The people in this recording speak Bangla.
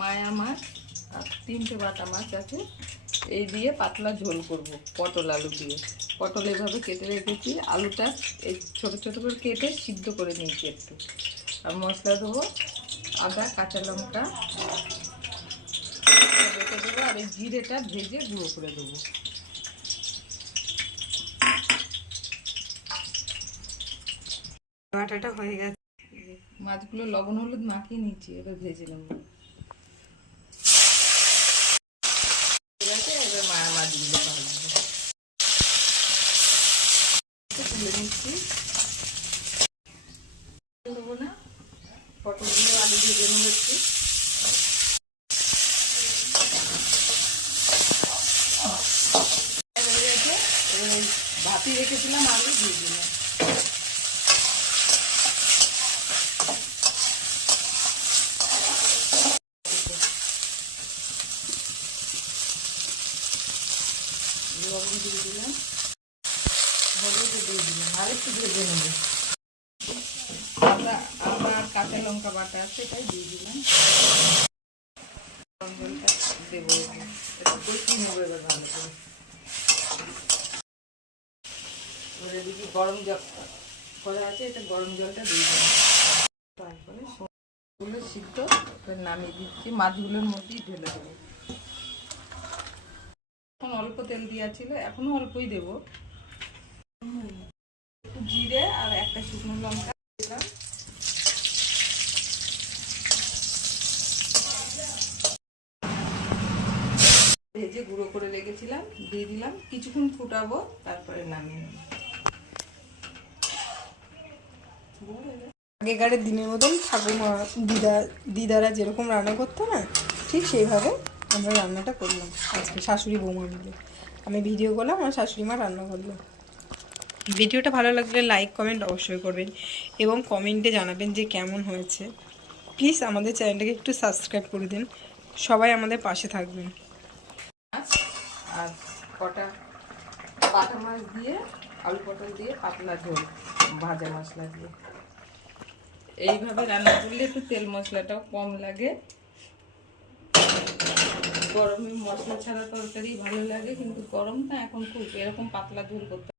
মায়া মাছ আর 3টে বাটা মাছ আছে, এই দিয়ে পাতলা ঝোল করব পটল আলু দিয়ে। পটল এভাবে কেটে রেখেছি, আলুটা এই ছোটো ছোটো করে কেটে সিদ্ধ করে নিয়েছি একটু। আর মশলা দেবো আদা কাঁচা লঙ্কা বেটে দেবো, আর এই জিরেটা ভেজে গুঁড়ো করে দেবো। বাটাটা হয়ে গেছে, মাছগুলো লবণ হলুদ মাখিয়ে নিচ্ছি, এবার ভেজে নেব। ঠিক আছে, এবার মায়া মাছগুলো ভাজবো, তুলে নিচ্ছি। দেবো না, পটলগুলো আলু দিয়ে ভেজে নিচ্ছি। হয়ে গেছে, এবার ভাপি রেখেছিলাম আলু দিয়ে দিলাম। লবণ দিয়ে দিলাম, হলুদ দিয়ে দিলাম, আর একটু ভেজে নেব। আদা আর কাঁচা লঙ্কা বাটা আছে, তাই দিয়ে দিলাম। গরম জলটা দেবো, একটু কষিয়ে নেবো এবার ভালো করে। এবার এদিকে গরম জল করা আছে, এটা গরম জলটা দিয়ে দিলাম। তারপরে সবগুলো সিদ্ধ নামিয়ে দিচ্ছি, মাছগুলোর মধ্যেই ঢেলে দেবো। এখন অল্প তেল দেওয়া ছিল, এখনো অল্পই দেবো। একটু জিরে আর একটা শুকনো লঙ্কা দিলাম। ভেজে গুঁড়ো করে রেখেছিলাম, দিয়ে দিলাম, কিছুক্ষণ ফুটাবো, তারপরে নামিয়ে নেব। আগেকারের দিনের মতন ঠাকুমা দিদারা যেরকম রান্না করতো না, ঠিক সেইভাবে আমরা রান্নাটা করলাম আজকে শাশুড়ি বৌমা মিলে। আমি ভিডিও করলাম, আমার শাশুড়ি মা রান্না করলো। ভিডিওটা ভালো লাগলে লাইক কমেন্ট অবশ্যই করবেন, এবং কমেন্টে জানাবেন যে কেমন হয়েছে। প্লিজ আমাদের চ্যানেলটাকে একটু সাবস্ক্রাইব করে দিন, সবাই আমাদের পাশে থাকবেন। আর কটা বাটা মাছ দিয়ে আলু পটল দিয়ে পাতলা ঝোল ভাজা মশলা দিয়ে, এইভাবে রান্না করলে একটু তেল মশলাটাও কম লাগে। গরমে মশলা ছাড়া তরকারি ভালো লাগে, কিন্তু গরম না এখন খুব, এরকম পাতলা ঝোল করতে